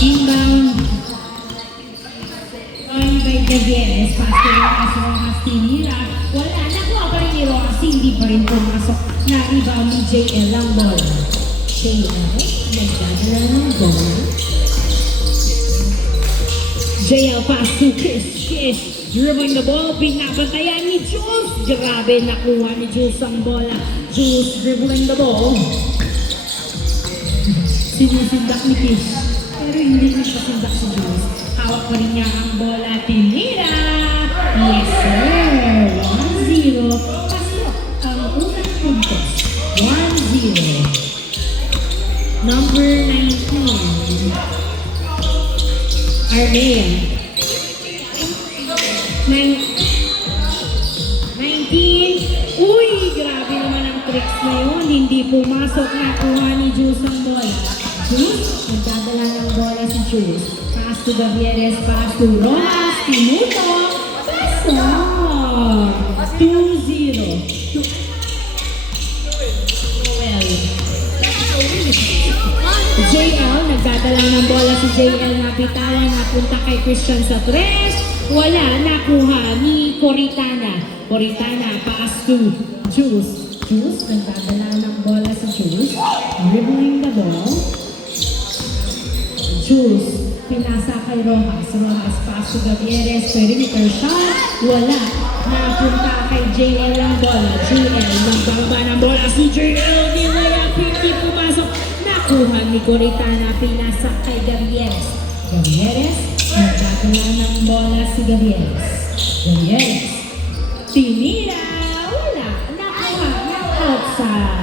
Inbound. Going by Gavieres. Pastor Rojas tinira. Wala. Nakuha pa rin ni Rojas. Hindi pa rin pumasok. Na-rebound ni JL lang bola. JL. Nagdadala ng bola. JL pass to Kish. Dribbling the ball, pinabantayan ni Jules. Grabe, nakuha ni Jules ang bola. Jules dribbling the ball. Sinusindak ni Kish. Pero hindi nagpasindak si Jules. Hawak pa rin niya ang bola. Tinira! Yes, sir! 1-0. Pasok ang unang puntos. 1-0. Number 19. Armea. 19. Uy, grabe naman ang tricks na yun. Hindi pumasok na kuha ni Jules ang bola. Jules, nagdadala ng bola si Jules. Pass to Gavieres, pass to Rojas, Tinuto. Pasok! 2-0. JL, nagdadala ng bola si JL na bitawan, napunta kay Christian sa 3. Wala, nakuha ni Coritana. Coritana, pass to Jules. Jules, nagdadala ng bola si Jules. Dribbling the ball. Jules, pinasa kay Rojas. Rojas, pass to Gavieres. Perimeter shot. Wala, napunta kay JL ang bola. JL, nagbaba ng bola si JL. Nilaya, hindi pumasok. Nakuha ni Coritana, pinasa kay Gavieres. Gavieres, nagdadala ng bola si Gavieres. Gavieres, tinira, wala, nakuha ng outside.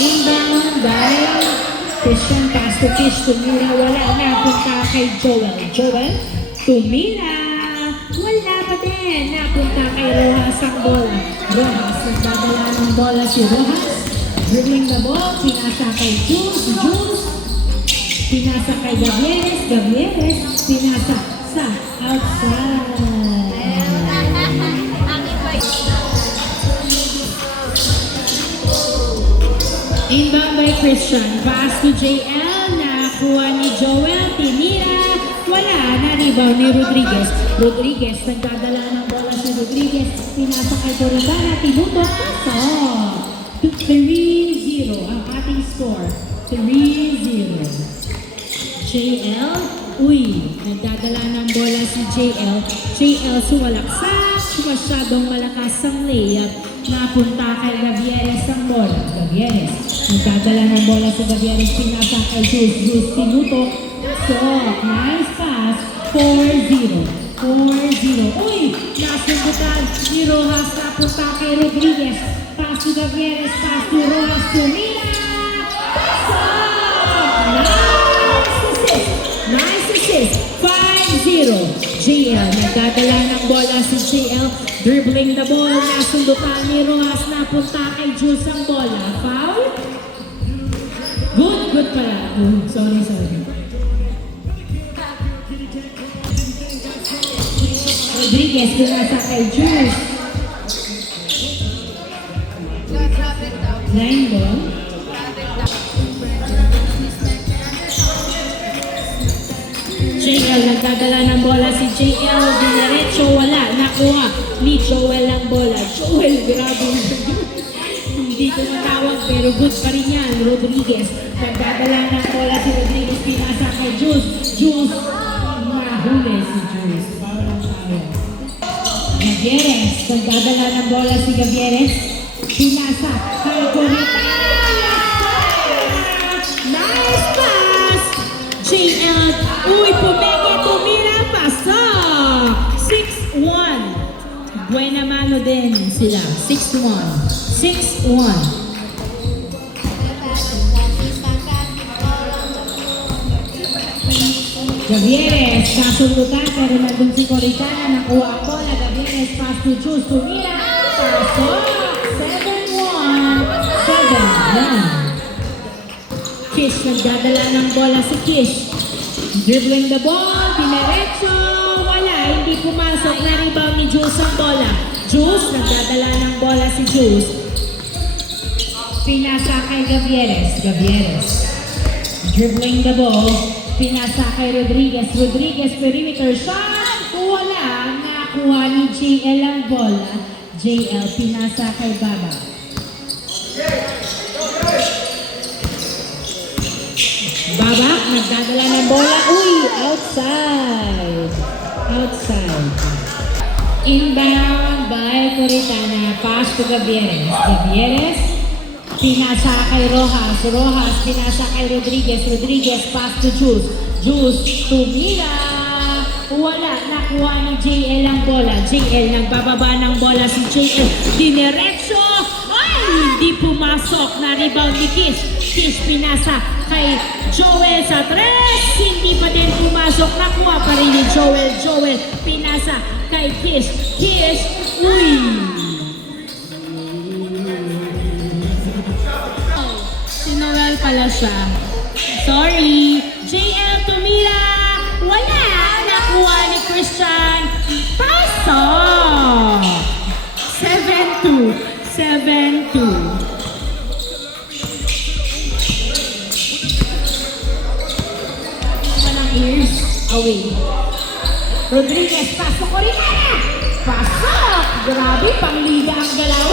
Inbound by Christian, pass to Kish, tumira, wala, napunta kay Joel. Joel, tumira, wala pa din, napunta kay Rojas ang bola. Rojas, nagdadala ng bola si Rojas. Dribbling the ball, pinasa kay Jules. Jules, pinasa kay Gavieres. Gavieres, pinasa sa outside. Inbound by Christian. Pass to JL. Nakuha ni Joel. Tinira. Wala. Na-rebound ni Rodriguez. Rodriguez, nagdadala ng bola si Rodriguez. Pinasa kay Coritana. Tinuto. Pasok. 3-0 ang ating score. 3-0. JL. Uy, nagdadala ng bola si JL. JL sumalaksak. Masyadong malakas ang layup. Napunta kay Gavieres ang bola. Gavieres. Nagdadala ng bola si Gavieres. Pinasa kay Jules. Jules Tinuto. So, nice pass. 4-0. 4-0. Uy, nasundutan ni Rojas. Napunta kay Rodriguez. Pass to Gavieres. Pass to Rojas. Tumira. Nice assist. 5-0. JL, nagdadala ng bola si JL. Dribbling the ball. Nasundutan ni Rojas. Napunta kay Jules ang bola. Foul? Good pala. Sorry. Rodriguez, pinasa kay Jules. 9 ball. JL, nagdadala ng bola si JL. Dinerecho, wala. Nakuha ni Joel ang bola. Joel, grabe. Hindi ko matawag pero good pa rin yan. Rodriguez, nagdadala ng bola si Rodriguez. Pinasa kay Jules. Jules, mahuli si Jules. Gavieres, nagdadala ng bola si Gavieres. Pinasa kay Coritana. Nice pass! JL, uy, pumeke, tumira, pasok! 6-1. Buena mano din sila. 6-1. 6-1. Gavieres, kasundutan pero nandun si Coritana. Nakuha ang bola. Gavieres, pass to Jules, tumira, pasok! 7-1. 7-1. Kish, nagdadala ng bola si Kish. Dribbling the ball, dinerecho, wala, hindi pumasok. Na-rebound ni Jules ang bola. Juice, nagdadala ng bola si Juice. Pinasa kay Gavieres. Gavieres. Dribbling the ball. Pinasa kay Rodriguez. Rodriguez, perimeter shot. Wala. Nakuha ni JL ang bola. JL, pinasa kay Baba. Baba, nagdadala ng bola. Uy, outside. Outside. Inbound by Coritana. Pass to Gavieres. Gavieres. Pinasa kay Rojas. Rojas, pinasa kay Rodriguez. Rodriguez, pass to Juice. Juice, tumira. Wala, nakuha ni JL ang bola. JL, nagbababa ng bola si JL. Dinerecho. Ay, hindi pumasok. Na-rebound ni Kish. Kish, pinasa kay Joel sa 3. Hindi pa din pumasok. Nakuha pa rin ni Joel. Joel, pinasa kay Kish. Kish, uy. Si Noel pala siya. Sorry. JL tumira. Wala. Nakuha ni Christian. Pasok. 7-2. 7-2. Ears away. Rodriguez, pasok ko rin na! Pasok! Grabe, pangliga ang galaw.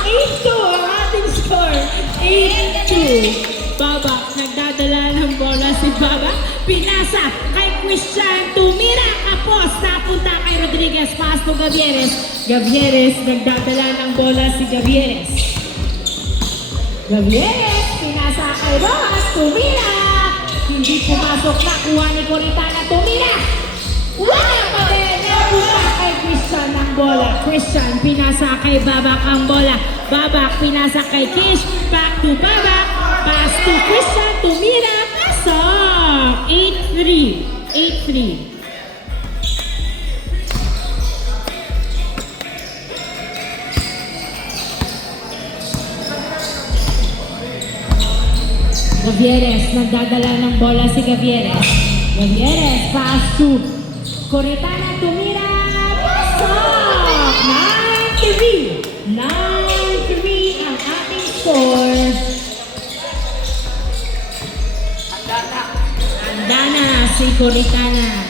8-2 ang ating score. 8-2. Baba, nagdadala ng bola si Baba. Pinasa kay Christian. Tumira, kapos. Napunta kay Rodriguez. Pass to Gavieres. Gavieres, nagdadala ng bola si Gavieres. Gavieres, pinasa kay Rojas. Tumira. Hindi pumasok, nakuha ni Coritana. Tumira. Wala pa din. Napunta kay Christian ang bola. Christian, pinasa kay Babak ang bola. Babak, pinasa kay Kish. Back to Babak. Pass to Christian. Tumira. Pasok. 8-3. 8-3. Gavieres, nagdadala ng bola si Gavieres. Gavieres, pass to Coritana, tumira, pasok! 9-3. 9-3 ang ating score. Handa na si Coritana.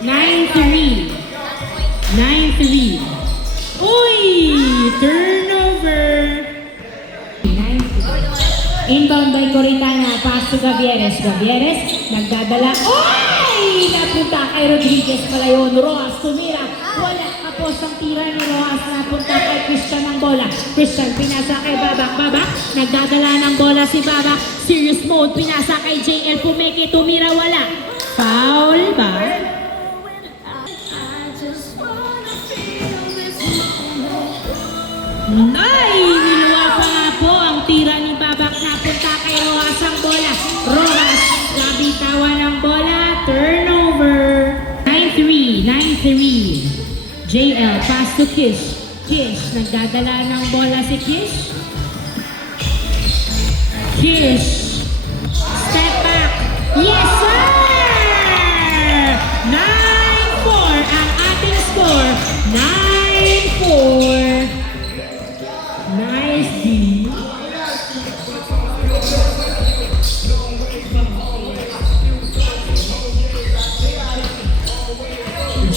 9-3. 9-3. Uy! Turnover. Inbound by Coritana, pass to Gavieres. Gavieres, nagdadala. Oy! Napunta kay Rodriguez pala yun. Rojas, tumira. Wala, kapos ang tira ni Rojas. Napunta kay Christian ang bola. Christian, pinasa kay Babak. Babak, nagdadala ng bola si Babak. Serious mode, pinasa kay JL. Pumeke, tumira, wala. Foul ba? Ay! Niluwa pa nga po ang tira ni Babak. Napunta kay Rojas ang bola. Rojas, nabitawan ng bola. Turnover. 9-3. 9-3. JL, pass to Kish. Kish, nagdadala ng bola si Kish. Kish. Step back. Yes, sir! 9-4 ang ating score. 9-4. Nice D.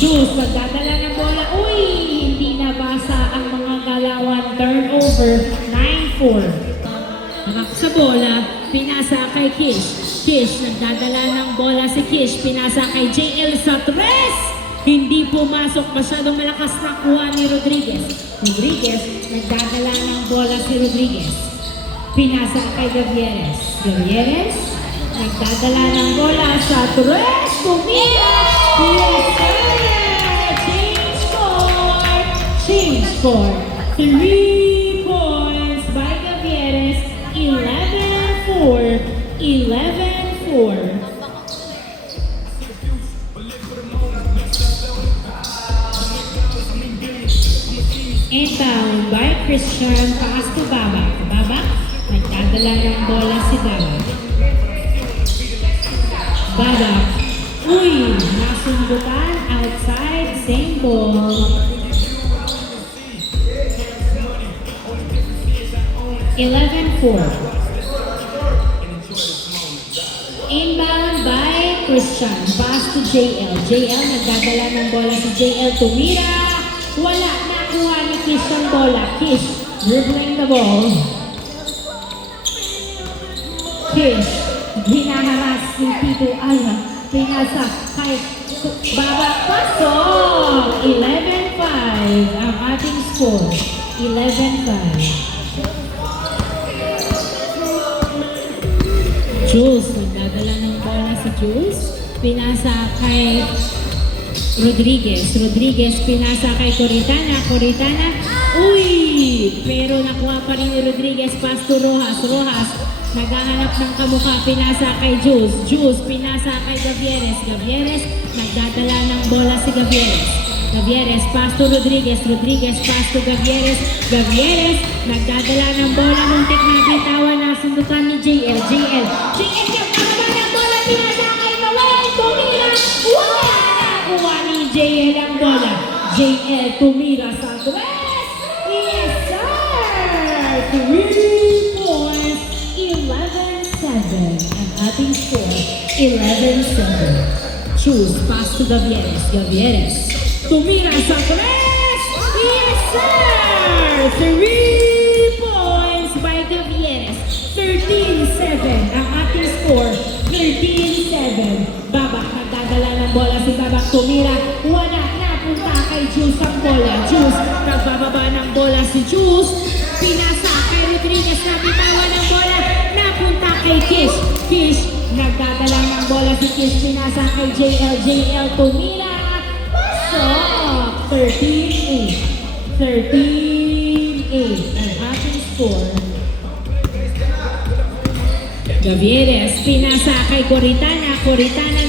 Juice, magdadala ng bola. Uy, hindi nabasa ang mga galawan. Turnover, 9-4. Sa bola, pinasa kay Kish. Kish, nagdadala ng bola si Kish. Pinasa kay JL sa 3. Hindi pumasok, masyadong malakas na kuha ni Rodriguez. Rodriguez, nagdadala ng bola si Rodriguez. Pinasa kay Gavieres. Gavieres, nagdadala ng bola sa 3. Tumira! Yes, sir! Change score! Change score. 3 points by Gavieres. 11-4. 11-4. Inbound by Christian, pass to Babak. Babak, nagdadala ng bola si Babak. Babak, uy, nasundutan, outside, same ball. 11-4. Inbound by Christian. Pass to JL. JL, nagdadala ng bola si JL. Tumira. Wala. Nakuha ni Christian bola. Kish, dribbling the ball. Kish, hinaharas ni Tito Ala. Pinasa kay Baba. Pasok. 11-5 ang ating score. 11-5. Jules, nagdadala ng bola si Jules. Pinasa kay Rodriguez. Rodriguez, pinasa kay Coritana. Coritana, uy! Pero nakuha pa rin ni Rodriguez. Pass to Rojas. Rojas, naghahanap ng kamukha. Pinasa kay Jules. Jules, pinasa kay Gavieres. Gavieres, nagdadala ng bola si Gavieres. Gavieres, pass to Rodriguez. Rodriguez, pass to Gavieres. Gavieres, nagdadala ng bola. Muntik na bitawan na sundutan ni JL. JL, nagdadala ng bola. Pinasa kay Noel. Tumira. Wala! Nakuha ni JL ang bola. JL, tumira sa tres. Yes, sir! 3 points. 11-7. Ang ating score, 11-7. Choose, pass to Gavieres. Gavieres, tumira sa tres! Yes, sir! 3 points by Gavieres. 13-7 ang ating score. 13-7. Babak, nagdadala ng bola si Babak. Tumira. Wala. Napunta kay Jules ang bola. Jules, nagbababa ng bola si Jules. Pinasa kay Rodriguez. Nabitawan ng bola. Napunta kay Kish. Kish, nagdadala ng bola si Kish. Pinasa kay JL. JL, tumira. Pasok. 13-8. 13-8 ang ating score. Gavieres, pinasa kay Coritana. Coritana,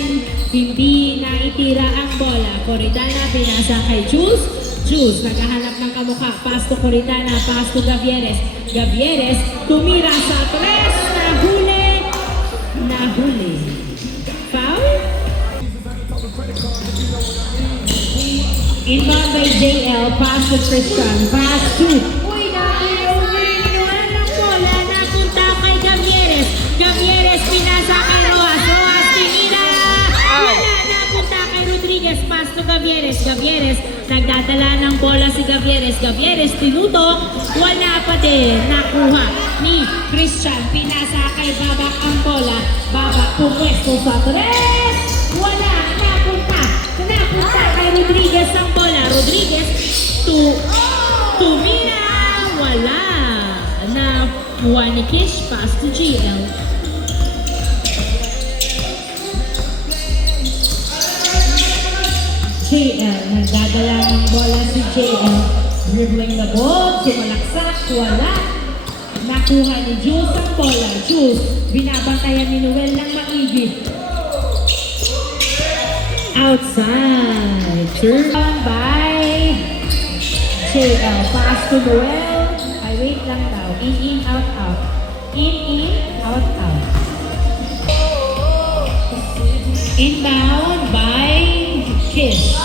hindi naitira ang bola. Coritana, pinasa kay Jules. Jules, naghahanap ng kamukha. Pass to Coritana, pass to Gavieres. Gavieres, tumira sa tres. Nahuli. Nahuli. Foul? Inbound by JL, pass to Christian, pass to... Uy, nakinuhan ng bola, napunta kay Gavieres. Gavieres, pinasa kay Rojas. Rojas, tinira. Wala, napunta kay Rodriguez, pass to Gavieres. Gavieres, nagdadala ng bola si Gavieres. Gavieres, tinutok. Wala pa din. Nakuha ni Christian. Pinasa kay Babak ang bola. Babak, pumwesto sa tres. Wala, napunta. Napunta kay Rodriguez ang bola. Rodriguez, tumira. Wala. Nakuha ni Kish, pass to JL. JL, nagdadala ng bola si JL. Dribbling the ball, sumalaksak, wala. Nakuha ni Jules ang bola. Jules, binabantayan ni Noel ng maigi. Outside. Turn on by JL. Pass to Noel. Ay, wait lang daw. In, out, out. In, out, out. Inbound by Kish.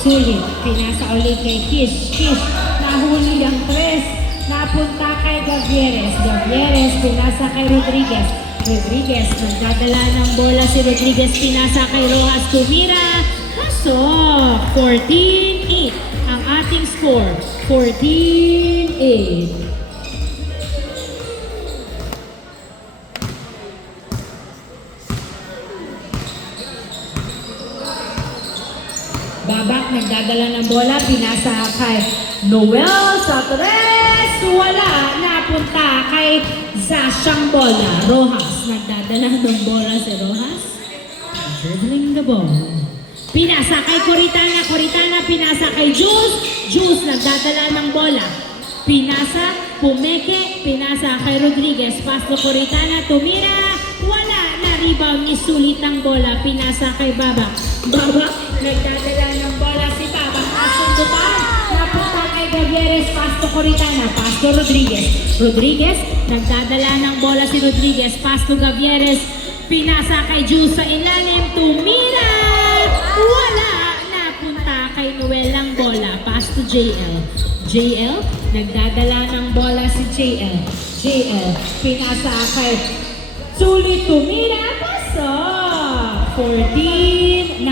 Sulit. Pinasa ulit kay Kish. Kish. Nahuli ang tres. Napunta kay Gavieres. Gavieres. Pinasa kay Rodriguez. Rodriguez. Nagdadala ng bola si Rodriguez. Pinasa kay Rojas. Tumira. Pasok. 14-8 ang ating score. 14-8. Babak, nagdadala ng bola, pinasa kay Noel sa tres. Wala, napunta kay Zashang bola. Rojas, nagdadala ng bola si Rojas. Dribbling the ball. Pinasa kay Coritana. Coritana, pinasa kay Jules. Jules, nagdadala ng bola. Pinasa, pumeke, pinasa kay Rodriguez. Pass to Coritana, tumira. Wala, na-rebound ni Sulit ang bola. Pinasa kay Babak. Babak, nagdadala ng bola si Babak. Nasundutan, napunta kay Gavieres. Pass to Coritana, pass to Rodriguez. Rodriguez, nagdadala ng bola si Rodriguez. Pass to Gavieres. Pinasa kay Jules sa ilalim. Tumira! Wala! Napunta kay Noel ang bola. Pass to JL. JL, nagdadala ng bola si JL. JL, pinasa kay Sulit, tumira, pasok! 14-9.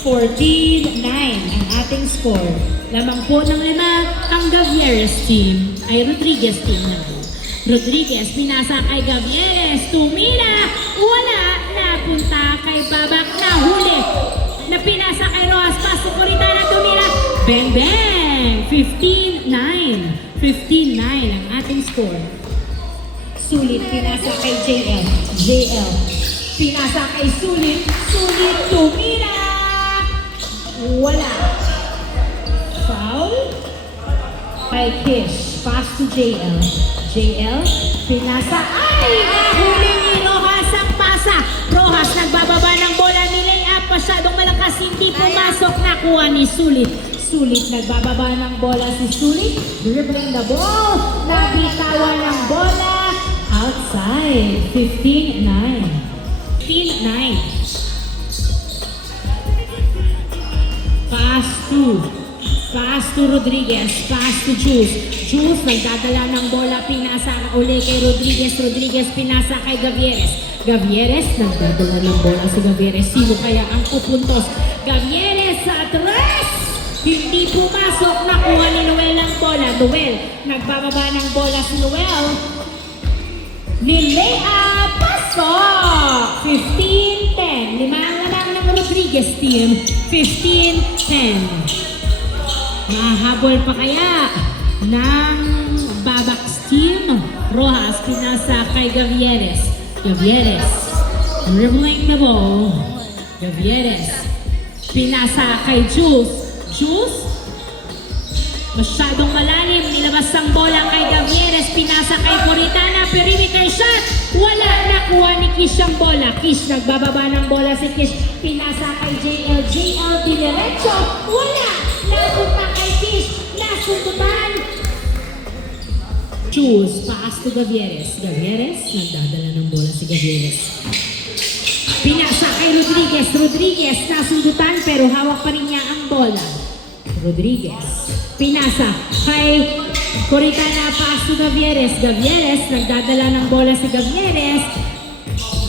14-9 ang ating score. Lamang po ng 5 ang Gavieres team ay Rodriguez team naman. Rodriguez, pinasa kay Gavieres, tumira, wala, napunta kay Babak, nahuli, na pinasa kay Rojas, pasok ko rin na tumira, bang bang! 15-9. 15-9 ang ating score. Sulit, pinasa kay JL. JL, pinasa kay Sulit. Sulit, tumira! Wala. Foul. Kay Kish, pass to JL. JL, pinasa. Ay! Nahuli ni Rojas ang pasa. Rojas nagbababa ng bola ni Layup. Masyadong malakas, hindi pumasok. Nakuha ni Sulit. Sulit, nagbababa ng bola si Sulit. Dribbling the ball. Nabitawan ng bola. Outside. 15-9. 15-9. Pass to Rodriguez. Pass to Juice. Juice, nagdadala ng bola. Pinasa uli kay Rodriguez. Rodriguez, pinasa kay Gavieres. Gavieres, nagdadala ng bola si Gavieres. Sino kaya ang pupuntos? Gavieres sa atras! Hindi pumasok. Nakuha ni Noel ang bola. Noel, nagbababa ng bola si Noel. Nilea, pasok! 15-10. 5 lang ng Rodriguez team. 15-10. Mahabol pa kaya ng Babak's team. Rojas, pinasa kay Gavieres. Gavieres, dribbling the ball. Gavieres, pinasa kay Juice. Juice, masyadong malalim, nilabas ang bola kay Gavieres, pinasa kay Puritana, perimeter shot, wala, nakuha ni Kish ang bola. Kish, nagbababa ng bola si Kish, pinasa kay JL, JL, diniretso, wala, napunta kay Kish, nasundutan. Choose, pass to Gavieres. Gavieres, nagdadala ng bola si Gavieres. Pinasa kay Rodriguez, Rodriguez, nasundutan pero hawak pa rin niya ang bola. Rodriguez, pinasa kay Coritana, pass to Gavieres. Gavieres, nagdadala ng bola si Gavieres.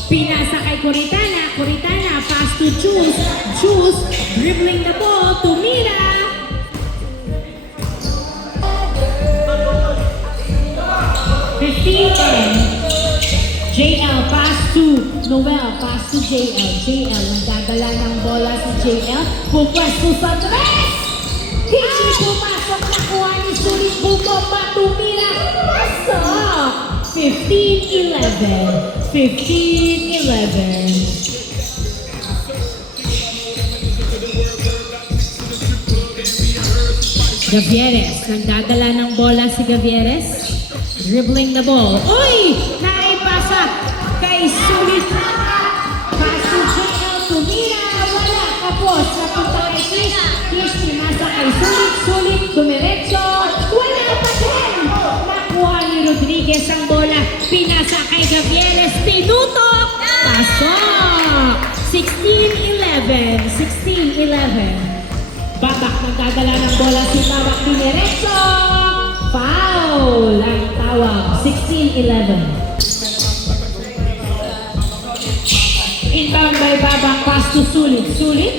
Pinasa kay Coritana. Coritana, pass to Juice. Juice, dribbling the ball to Mira. JL, pass to Noel, pass to JL. JL, nagdadala ng bola si JL. Pupwesto sa tres! Hindi pumasok, nakuha ni Sulit, bumaba, tumira, pasok! 15-11. 15-11. Gavieres, nagdadala ng bola si Gavieres. Dribbling the ball. Uy! Naipasa kay Sulit. Pass to JL, tumira, wala. Tapos, napunta kay Kish. Kish, pinasa kay Sulit. Sulit, dumiretso. Wala pa din. Nakuha ni Rodriguez ang bola. Pinasa kay Gavieres. Pinutok. Pasok. 16-11. 16-11. Babak, nagdadala ng bola si Babak, dumiretso. Foul ang tawag. 16-11. Inbound by Babak, pass to Sulit. Sulit,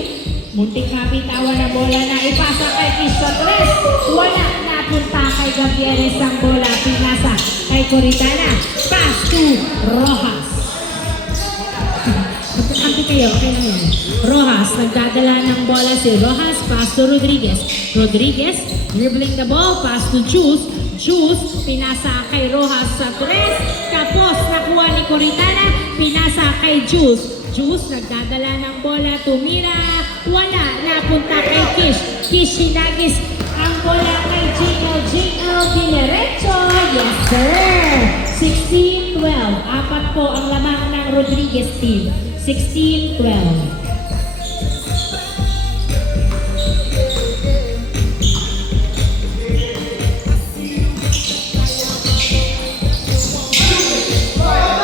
muntik kapitawan na bola na ipasa kay Kish sa tres. Wala, napunta kay Gavieres ang bola. Pinasa kay Coritana. Pass to Rojas. Anti kayo, okay na yan. Rojas, nagdadala ng bola si Rojas. Pass to Rodriguez. Rodriguez, dribbling the ball. Pass to Juice. Juice, pinasa kay Rojas sa tres. Tapos, nakuha ni Coritana. Pinasa kay Juice. Juice, nagdadala ng bola. Tumira. Wala, napunta kay Kish. Kish, hinagis ang bola kay JL. JL, diniretso. Yes, sir. 16-12. Apat po ang lamang ng Rodriguez team. 16-12.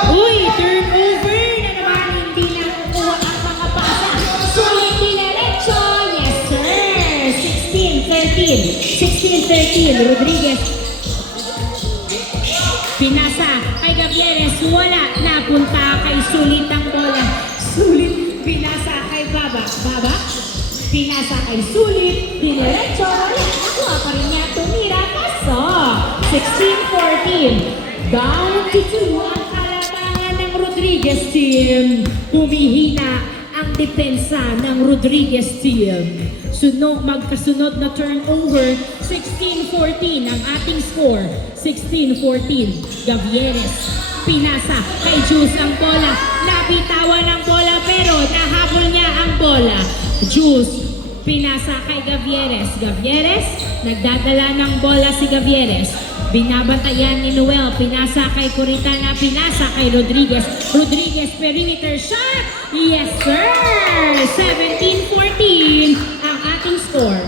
Uy, turnover na naman, hindi na kukuha ang mga pasa. Sulit diniretso. Yes, sir. 16-13. 16-13. Rodriguez. Pinasa wala. Napunta kay Sulit ang bola. Sulit, pinasa kay Baba. Baba, pinasa kay Sulit. Dinerecho, wala. Nakuha pa rin niya. Tumira, paso. 16-14. Down to 2 ang kalamangan ng Rodriguez team. Humihina ang depensa ng Rodriguez team. Magkasunod na turnover, 16-14 ang ating score. 16-14, Gavieres. Pinasa kay Juice ang bola. Napitawan ang bola pero nahabol niya ang bola. Juice, pinasa kay Gavieres. Gavieres, nagdadala ng bola si Gavieres. Binabantayan ni Noel, pinasa kay Coritana, pinasa kay Rodriguez. Rodriguez, perimeter shot! Yes, sir! 17-14 ang ating score.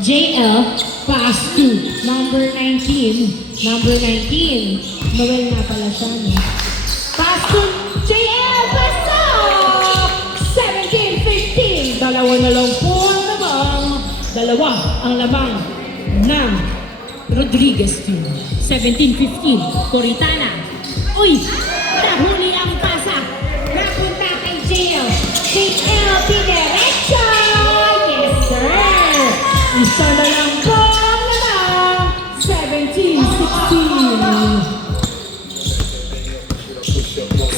JL, pass to number 19. Number 19, Noel nga pala siya, no? Pass to JL, pasok! 17-15. Dalawa na lang po ang labang. Dalawa ang labang ng Rodriguez team. 17-15, Coritana. Uy! Nahuli ang pasa. Napunta kay JL. JL, dinerecho! Yes, sir! Isa na lang po ang labang. 17-16.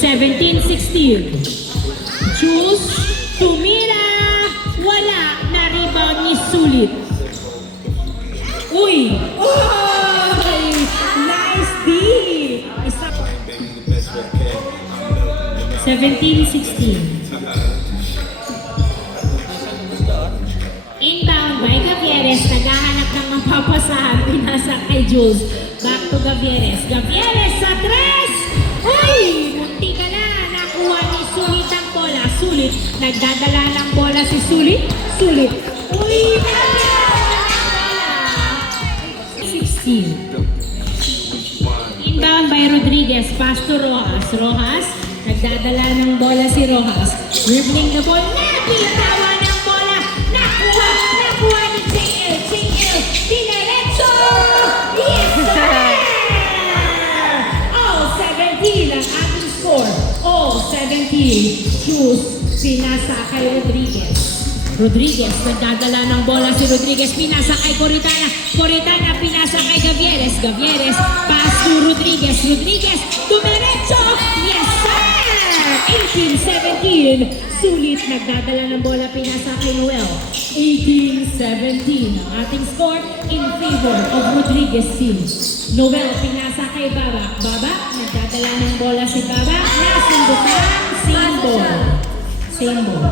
17-16. Juice, tumira. Wala na rebound ni Sulit. Uy! Uy! Nice D! Isa. 17-16. Inbound by Gavieres. Naghahanap ng mapapasahan. Pinasa kay Jules. Back to Gavieres. Gavieres sa tres! Uy! Munti ka na. Nakuha ni Sulit ang bola. Sulit. Nagdadala ng bola si Sulit. Sulit. Uy! 16. Inbound by Rodriguez. Pass to Rojas. Rojas. Nagdadala ng bola si Rojas. Dribbling the ball. Napitawan ng bola. Nakuha. Nakuha ni JL. JL. Dinaretso. Yes, sir! All 17 ang ating score. All 17. Choose. Pinasa kay Rodriguez. Rodriguez, nagdadala ng bola si Rodriguez. Pinasa kay Coritana. Coritana, pinasa kay Gavieres. Gavieres, pass to Rodriguez. Rodriguez, dumiretso. Yes, sir! 18-17. Sulit, nagdadala ng bola. Pinasa kay Noel. 18-17. Ang ating score in favor of Rodriguez team. Noel, pinasa kay Baba. Baba, nagdadala ng bola si Baba. Nasundutan, same ball. Same ball.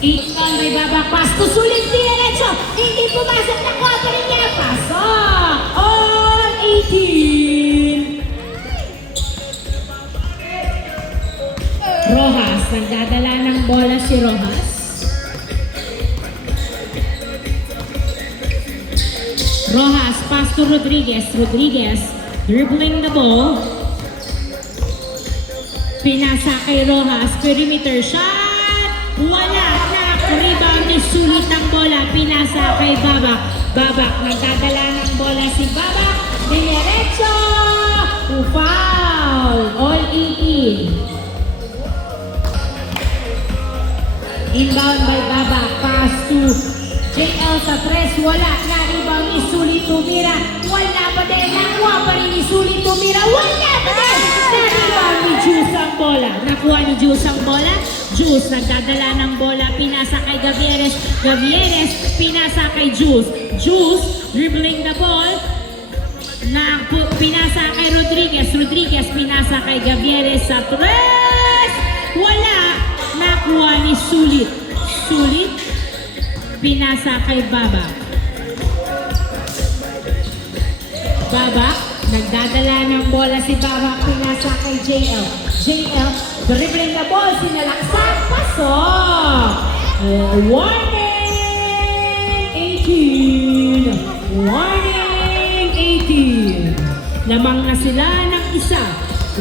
8 on by Baba. Pass to Sulit. Dinerecho. Hindi pumasok na kwata rin niya. Pasok. On 18. Rojas. Nagdadala ng bola si Rojas. Rojas. Pass to Rodriguez. Rodriguez. Dribbling the ball. Pinasa kay Rojas. Perimeter shot. Wala na. Rebound ni Sulit ang bola. Pinasa kay Babak. Babak. Nagdadala ng bola si Babak. Dinerecho. Foul. All 18. Inbound by Babak. Pass to JL sa tres. Wala na. Rebound ni Sulit. Tumira. Wala pa din. Nakuha pa rin ni Sulit. Tumira. Wala pa din. Na-rebound ni Juice ang bola. Nakuha ni Juice ang bola. Juice, nagdadala ng bola, pinasa kay Gavieres. Gavieres, pinasa kay Juice. Juice, dribbling the ball. Pinasa kay Rodriguez. Rodriguez, pinasa kay Gavieres sa tres. Wala. Nakuha ni Sulit. Sulit, pinasa kay Baba. Baba, nagdadala ng bola si Baba, pinasa kay JL. JL, dribbling the ball, sinalaksak, pasok! Warning 18! Warning 18! Lamang na sila ng isa.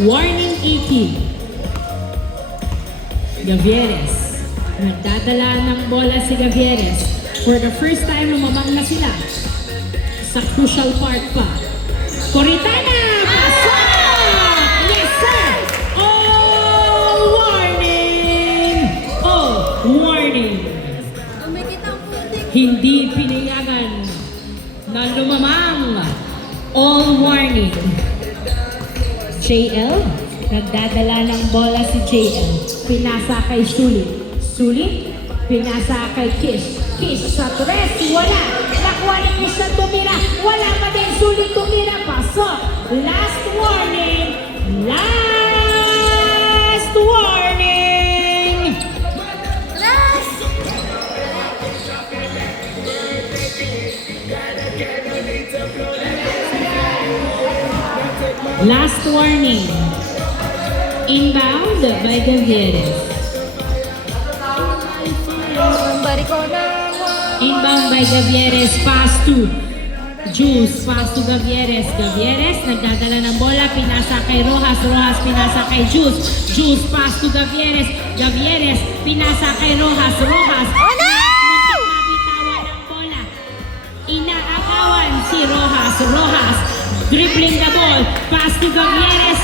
Warning 18. Gavieres. Nagdadala ng bola si Gavieres. For the first time, lumamang na sila. Sa crucial part pa. Coritana, pasok! Yes, sir! Oh, warning! Oh, warning! Hindi pinayagan na lumamang. All warning. JL, nagdadala ng bola si JL. Pinasa kay Sulit. Sulit, pinasa kay Kish. Kish sa tres, wala. Nakuha ni Kish na tumira. Wala pa din Sulit tumira. Pasok. Last warning. Last warning. Last warning. Inbound by Gavieres. Inbound by Gavieres. Pass to Juice. Pass to Gavieres. Gavieres, nagdadala ng bola. Pinasa kay Rojas. Rojas, pinasa kay Juice. Juice, pass to Gavieres. Gavieres, pinasa kay Rojas. Rojas. Nabitawan ng bola. Inaakawan si Rojas. Rojas, dribbling the ball. Pass to Gavieres.